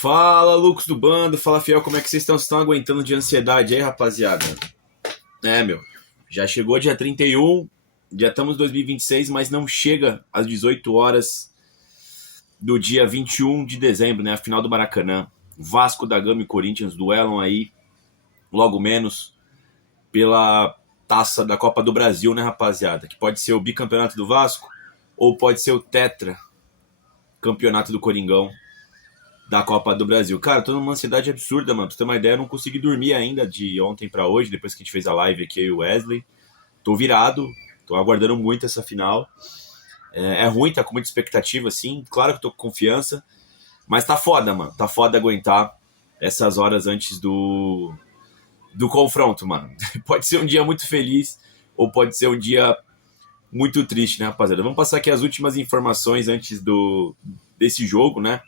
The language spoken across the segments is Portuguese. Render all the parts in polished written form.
Fala, Lucas do Bando, fala Fiel, como é que vocês estão? Vocês estão aguentando de ansiedade aí, rapaziada? Meu, já chegou dia 31, já estamos em 2026, mas não chega às 18 horas do dia 21 de dezembro, né? A final do Maracanã. Vasco da Gama e Corinthians duelam aí, logo menos, pela taça da Copa do Brasil, né, rapaziada? Que pode ser o bicampeonato do Vasco ou pode ser o tetra campeonato do Coringão da Copa do Brasil. Cara, tô numa ansiedade absurda, mano. Pra tu ter uma ideia, eu não consegui dormir ainda de ontem pra hoje, depois que a gente fez a live aqui, eu e o Wesley. Tô virado, tô aguardando muito essa final. É ruim, tá com muita expectativa, assim. Claro que tô com confiança, mas tá foda, mano. Tá foda aguentar essas horas antes do confronto, mano. Pode ser um dia muito feliz ou pode ser um dia muito triste, né, rapaziada? Vamos passar aqui as últimas informações antes desse jogo, né?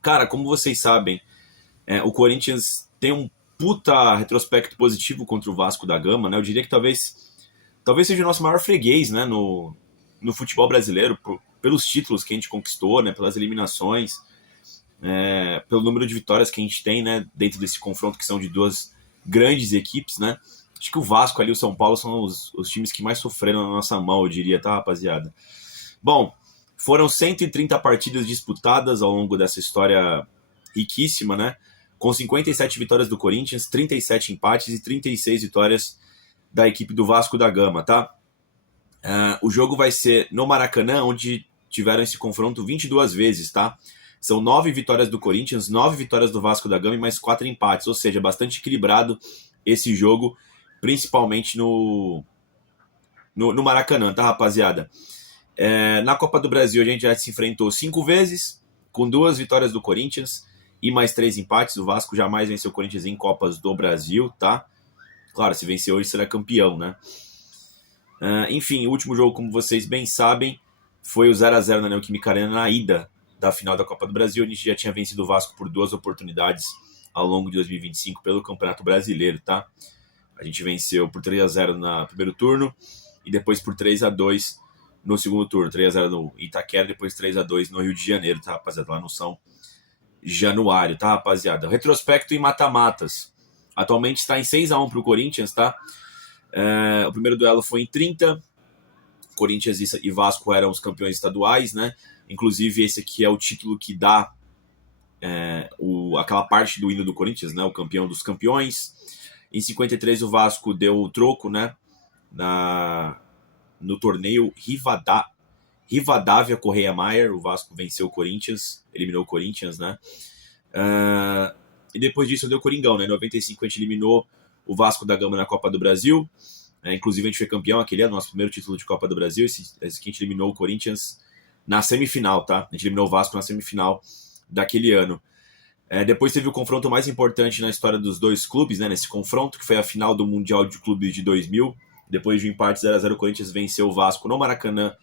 Cara, como vocês sabem, o Corinthians tem um puta retrospecto positivo contra o Vasco da Gama, né? Eu diria que talvez seja o nosso maior freguês, né, no futebol brasileiro, pelos títulos que a gente conquistou, né, pelas eliminações, pelo número de vitórias que a gente tem, né, dentro desse confronto que são de duas grandes equipes, né? Acho que o Vasco ali e o São Paulo são os times que mais sofreram na nossa mão, eu diria, tá, rapaziada? Bom, foram 130 partidas disputadas ao longo dessa história riquíssima, né? Com 57 vitórias do Corinthians, 37 empates e 36 vitórias da equipe do Vasco da Gama, tá? O jogo vai ser no Maracanã, onde tiveram esse confronto 22 vezes, tá? São 9 vitórias do Corinthians, 9 vitórias do Vasco da Gama e mais 4 empates, ou seja, bastante equilibrado esse jogo, principalmente no Maracanã, tá, rapaziada? Na Copa do Brasil a gente já se enfrentou 5 vezes, com 2 vitórias do Corinthians e mais 3 empates. O Vasco jamais venceu o Corinthians em Copas do Brasil, tá? Claro, se vencer hoje será campeão, né? Enfim, o último jogo, como vocês bem sabem, foi o 0x0 na Neoquímica Arena na ida da final da Copa do Brasil. A gente já tinha vencido o Vasco por 2 oportunidades ao longo de 2025 pelo Campeonato Brasileiro, tá? A gente venceu por 3x0 no primeiro turno e depois por 3x2 no segundo turno, 3x0 no Itaquera, depois 3x2 no Rio de Janeiro, tá, rapaziada? Lá no São Januário, tá, rapaziada? O retrospecto em mata-matas. Atualmente está em 6x1 pro Corinthians, tá? O primeiro duelo foi em 30. Corinthians e Vasco eram os campeões estaduais, né? Inclusive, esse aqui é o título que dá aquela parte do hino do Corinthians, né? O campeão dos campeões. Em 53, o Vasco deu o troco, né? No torneio Rivadavia Correia Maier, o Vasco venceu o Corinthians, eliminou o Corinthians, né? E depois disso deu o Coringão, né? Em 95 a gente eliminou o Vasco da Gama na Copa do Brasil, inclusive a gente foi campeão aquele ano, nosso primeiro título de Copa do Brasil. Esse que a gente eliminou o Corinthians na semifinal, tá? A gente eliminou o Vasco na semifinal daquele ano. Depois teve o confronto mais importante na história dos dois clubes, né? Nesse confronto, que foi a final do Mundial de Clubes de 2000. Depois de um empate 0x0, o Corinthians venceu o Vasco no Maracanã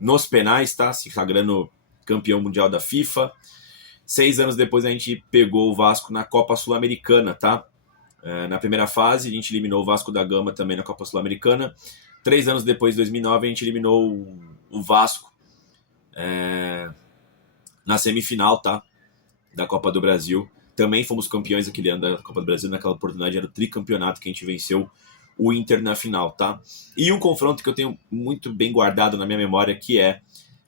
nos penais, tá? Se sagrando campeão mundial da FIFA. 6 anos depois a gente pegou o Vasco na Copa Sul-Americana, tá? Na primeira fase a gente eliminou o Vasco da Gama também na Copa Sul-Americana. 3 anos depois, em 2009, a gente eliminou o Vasco na semifinal, tá? Da Copa do Brasil. Também fomos campeões aquele ano da Copa do Brasil. Naquela oportunidade era o tricampeonato que a gente venceu o Inter na final, tá? E um confronto que eu tenho muito bem guardado na minha memória, que é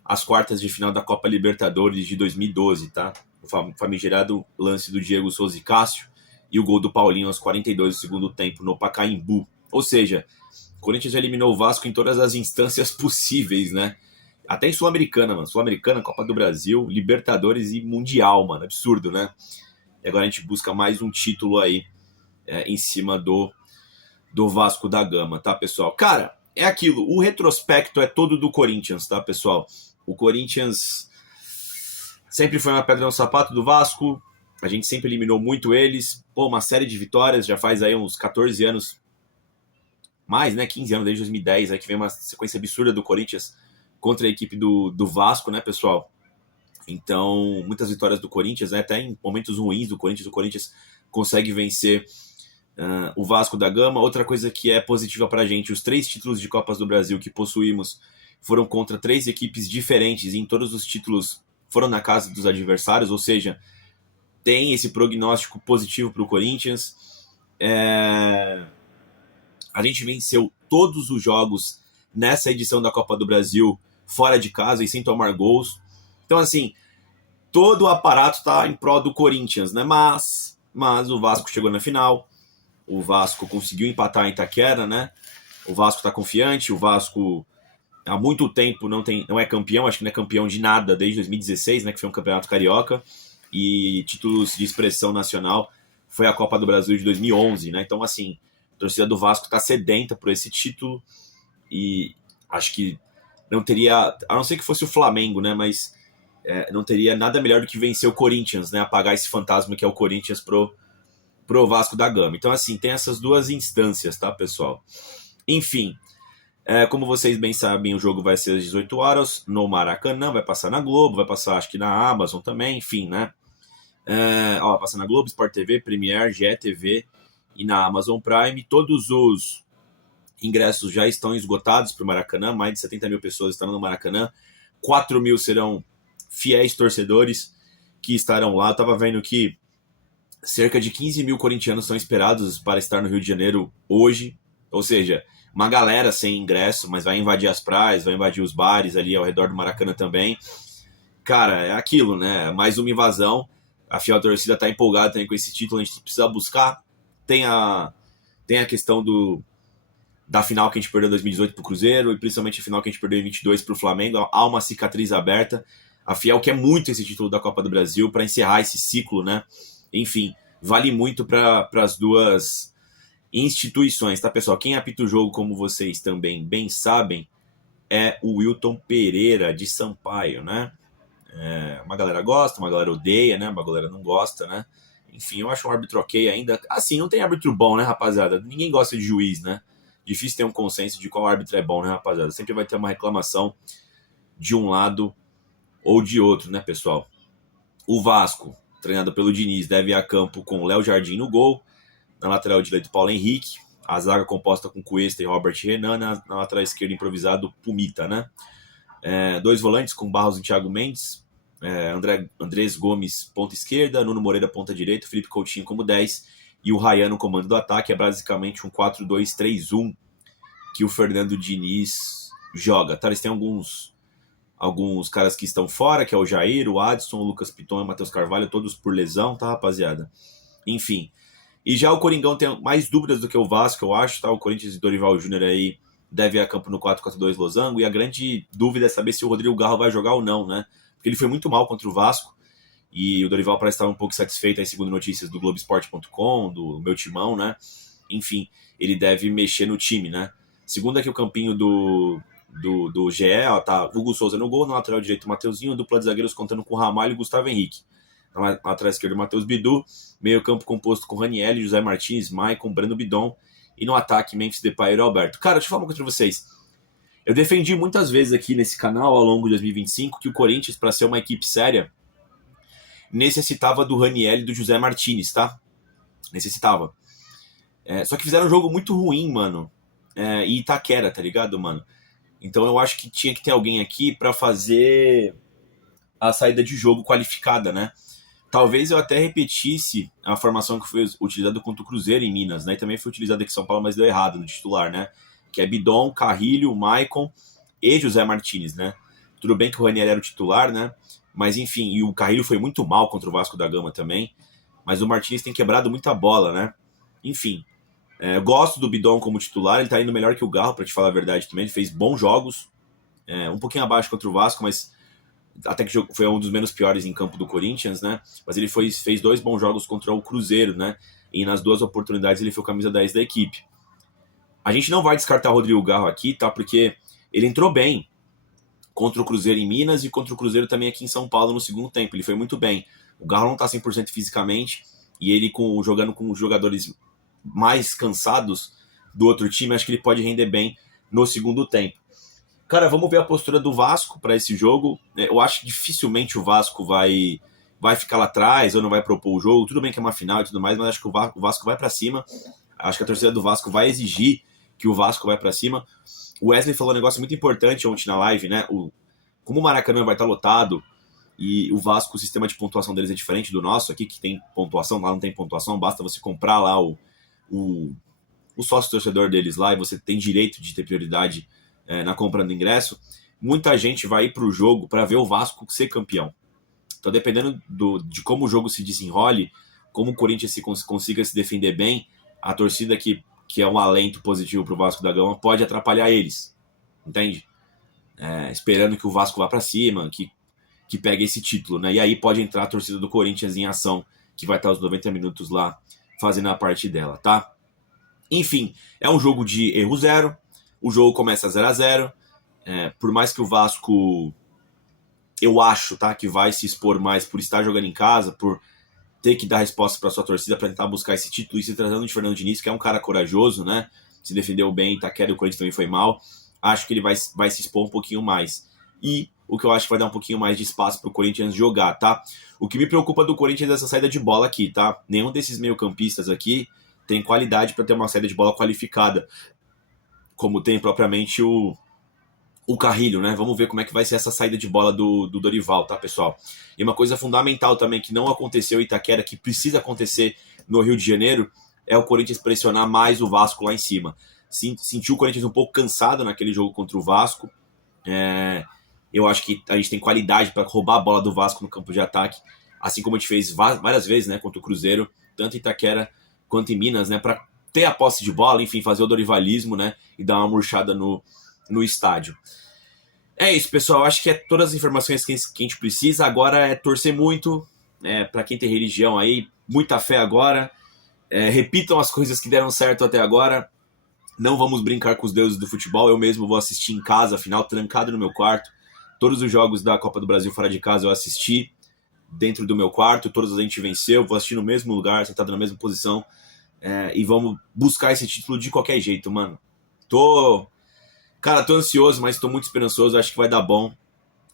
as quartas de final da Copa Libertadores de 2012, tá? O famigerado lance do Diego Souza e Cássio e o gol do Paulinho aos 42 do segundo tempo no Pacaembu. Ou seja, o Corinthians já eliminou o Vasco em todas as instâncias possíveis, né? Até em Sul-Americana, mano. Sul-Americana, Copa do Brasil, Libertadores e Mundial, mano. Absurdo, né? E agora a gente busca mais um título aí em cima do Vasco da Gama, tá, pessoal? Cara, é aquilo. O retrospecto é todo do Corinthians, tá, pessoal? O Corinthians sempre foi uma pedra no sapato do Vasco. A gente sempre eliminou muito eles. Pô, uma série de vitórias. Já faz aí uns 14 anos. Mais, né? 15 anos, desde 2010. Aí que vem uma sequência absurda do Corinthians contra a equipe do Vasco, né, pessoal? Então, muitas vitórias do Corinthians, né? Até em momentos ruins do Corinthians, o Corinthians consegue vencer o Vasco da Gama. Outra coisa que é positiva pra gente, os 3 títulos de Copas do Brasil que possuímos foram contra 3 equipes diferentes, e em todos os títulos foram na casa dos adversários, ou seja, tem esse prognóstico positivo para o Corinthians. A gente venceu todos os jogos nessa edição da Copa do Brasil fora de casa e sem tomar gols. Então, assim, todo o aparato está em prol do Corinthians, né? Mas o Vasco chegou na final, o Vasco conseguiu empatar em Itaquera, né? O Vasco está confiante, o Vasco há muito tempo não é campeão, acho que não é campeão de nada desde 2016, né? Que foi um campeonato carioca, e títulos de expressão nacional foi a Copa do Brasil de 2011, né? Então, assim, a torcida do Vasco está sedenta por esse título e acho que não teria, a não ser que fosse o Flamengo, né? Mas não teria nada melhor do que vencer o Corinthians, né? Apagar esse fantasma que é o Corinthians pro Vasco da Gama. Então, assim, tem essas duas instâncias, tá, pessoal? Enfim, como vocês bem sabem, o jogo vai ser às 18 horas no Maracanã, vai passar na Globo, vai passar acho que na Amazon também, enfim, né? Vai passar na Globo, Sport TV, Premiere, GETV e na Amazon Prime. Todos os ingressos já estão esgotados para o Maracanã, mais de 70 mil pessoas estarão no Maracanã, 4 mil serão fiéis torcedores que estarão lá. Eu estava vendo que cerca de 15 mil corintianos são esperados para estar no Rio de Janeiro hoje, ou seja, uma galera sem ingresso, mas vai invadir as praias, vai invadir os bares ali ao redor do Maracanã também. Cara, é aquilo, né? Mais uma invasão. A fiel torcida tá empolgada também com esse título, a gente precisa buscar. Tem a questão da final que a gente perdeu em 2018 pro Cruzeiro, e principalmente a final que a gente perdeu em 22 pro Flamengo. Há uma cicatriz aberta. A Fiel quer muito esse título da Copa do Brasil para encerrar esse ciclo, né? Enfim, vale muito para as duas instituições, tá, pessoal? Quem apita o jogo, como vocês também bem sabem, é o Wilton Pereira, de Sampaio, né? Uma galera gosta, uma galera odeia, né? Uma galera não gosta, né? Enfim, eu acho um árbitro ok ainda. Assim, não tem árbitro bom, né, rapaziada? Ninguém gosta de juiz, né? Difícil ter um consenso de qual árbitro é bom, né, rapaziada? Sempre vai ter uma reclamação de um lado ou de outro, né, pessoal? O Vasco, treinado pelo Diniz, deve ir a campo com Léo Jardim no gol, na lateral direito Paulo Henrique, a zaga composta com Cuesta e Robert Renan, na lateral esquerda improvisado Pumita, né? Dois volantes com Barros e Thiago Mendes, Andrés Gomes ponta esquerda, Nuno Moreira ponta direita, Felipe Coutinho como 10 e o Ryan no comando do ataque. É basicamente um 4-2-3-1 que o Fernando Diniz joga, tá? Eles têm alguns caras que estão fora, que é o Jair, o Adson, o Lucas Piton e o Matheus Carvalho, todos por lesão, tá, rapaziada? Enfim. E já o Coringão tem mais dúvidas do que o Vasco, eu acho, tá? O Corinthians e Dorival Júnior aí deve ir a campo no 4-4-2 losango, e a grande dúvida é saber se o Rodrigo Garro vai jogar ou não, né? Porque ele foi muito mal contra o Vasco, e o Dorival parece estar um pouco satisfeito aí, segundo notícias do Globoesporte.com, do meu timão, né? Enfim, ele deve mexer no time, né? Segundo aqui o campinho do GE, ó, tá Hugo Souza no gol, no lateral direito o Mateuzinho, dupla de zagueiros contando com Ramalho e Gustavo Henrique. Na lateral esquerda o Matheus Bidu, meio campo composto com Raniel, José Martins, Maicon, Brando Bidon, e no ataque Memphis Depay e Alberto. Cara, deixa eu falar uma coisa pra vocês. Eu defendi muitas vezes aqui nesse canal ao longo de 2025 que o Corinthians, para ser uma equipe séria, necessitava do Raniel e do José Martins, tá? Necessitava. Só que fizeram um jogo muito ruim, mano. E Itaquera, tá ligado, mano? Então eu acho que tinha que ter alguém aqui para fazer a saída de jogo qualificada, né? Talvez eu até repetisse a formação que foi utilizada contra o Cruzeiro em Minas, né? E também foi utilizada aqui em São Paulo, mas deu errado no titular, né? Que é Bidon, Carrilho, Maicon e José Martins, né? Tudo bem que o Ranieri era o titular, né? Mas enfim, e o Carrilho foi muito mal contra o Vasco da Gama também. Mas o Martins tem quebrado muita bola, né? Enfim, eu gosto do Bidon como titular, ele tá indo melhor que o Garro, pra te falar a verdade também. Ele fez bons jogos, um pouquinho abaixo contra o Vasco, mas até que foi um dos menos piores em campo do Corinthians, né? Mas ele fez 2 bons jogos contra o Cruzeiro, né? E nas 2 oportunidades ele foi o camisa 10 da equipe. A gente não vai descartar o Rodrigo Garro aqui, tá? Porque ele entrou bem contra o Cruzeiro em Minas e contra o Cruzeiro também aqui em São Paulo no segundo tempo. Ele foi muito bem. O Garro não tá 100% fisicamente e ele jogando com jogadores mais cansados do outro time, acho que ele pode render bem no segundo tempo. Cara, vamos ver a postura do Vasco para esse jogo. Eu acho que dificilmente o Vasco vai ficar lá atrás ou não vai propor o jogo. Tudo bem que é uma final e tudo mais, mas acho que o Vasco vai para cima. Acho que a torcida do Vasco vai exigir que o Vasco vai para cima. O Wesley falou um negócio muito importante ontem na live, né? Como o Maracanã vai estar lotado, E o Vasco, o sistema de pontuação deles é diferente do nosso aqui, que tem pontuação, lá não tem pontuação, basta você comprar lá o sócio torcedor deles lá e você tem direito de ter prioridade na compra do ingresso. Muita gente vai ir para o jogo para ver o Vasco ser campeão. Então, dependendo de como o jogo se desenrole, como o Corinthians consiga se defender bem, a torcida que é um alento positivo para o Vasco da Gama pode atrapalhar eles, entende? Esperando que o Vasco vá para cima, que pegue esse título, né? E aí pode entrar a torcida do Corinthians em ação, que vai estar os 90 minutos lá fazendo a parte dela, tá? Enfim, é um jogo de erro zero, o jogo começa 0-0, por mais que o Vasco, eu acho, tá, que vai se expor mais por estar jogando em casa, por ter que dar resposta para sua torcida para tentar buscar esse título, e se tratando de Fernando Diniz, que é um cara corajoso, né? Se defendeu bem, Itaquera e o Corinthians também foi mal. Acho que ele vai se expor um pouquinho mais. E o que eu acho que vai dar um pouquinho mais de espaço pro Corinthians jogar, tá? O que me preocupa do Corinthians é essa saída de bola aqui, tá? Nenhum desses meio-campistas aqui tem qualidade para ter uma saída de bola qualificada, como tem propriamente o Carrilho, né? Vamos ver como é que vai ser essa saída de bola do Dorival, tá, pessoal? E uma coisa fundamental também que não aconteceu em Itaquera, que precisa acontecer no Rio de Janeiro, é o Corinthians pressionar mais o Vasco lá em cima. Sentiu o Corinthians um pouco cansado naquele jogo contra o Vasco. Eu acho que a gente tem qualidade para roubar a bola do Vasco no campo de ataque, assim como a gente fez várias vezes, né, contra o Cruzeiro, tanto em Itaquera quanto em Minas, né, para ter a posse de bola, enfim, fazer o dorivalismo, né, e dar uma murchada no estádio. É isso, pessoal. Acho que é todas as informações que a gente precisa. Agora é torcer muito, para quem tem religião aí, muita fé agora. Repitam as coisas que deram certo até agora. Não vamos brincar com os deuses do futebol. Eu mesmo vou assistir em casa, afinal, trancado no meu quarto. Todos os jogos da Copa do Brasil fora de casa eu assisti dentro do meu quarto. Todos a gente venceu. Vou assistir no mesmo lugar, sentado na mesma posição. E vamos buscar esse título de qualquer jeito, mano. Tô ansioso, mas tô muito esperançoso. Acho que vai dar bom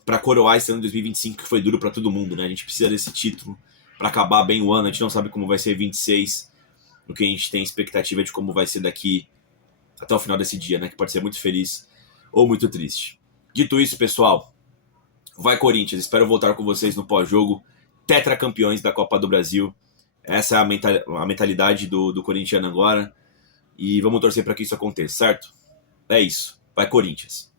pra coroar esse ano de 2025, que foi duro pra todo mundo, né? A gente precisa desse título pra acabar bem o ano. A gente não sabe como vai ser 26, o que a gente tem expectativa de como vai ser daqui até o final desse dia, né? Que pode ser muito feliz ou muito triste. Dito isso, pessoal, vai Corinthians. Espero voltar com vocês no pós-jogo. Tetracampeões da Copa do Brasil. Essa é a mentalidade do corintiano agora. E vamos torcer para que isso aconteça, certo? É isso. Vai Corinthians.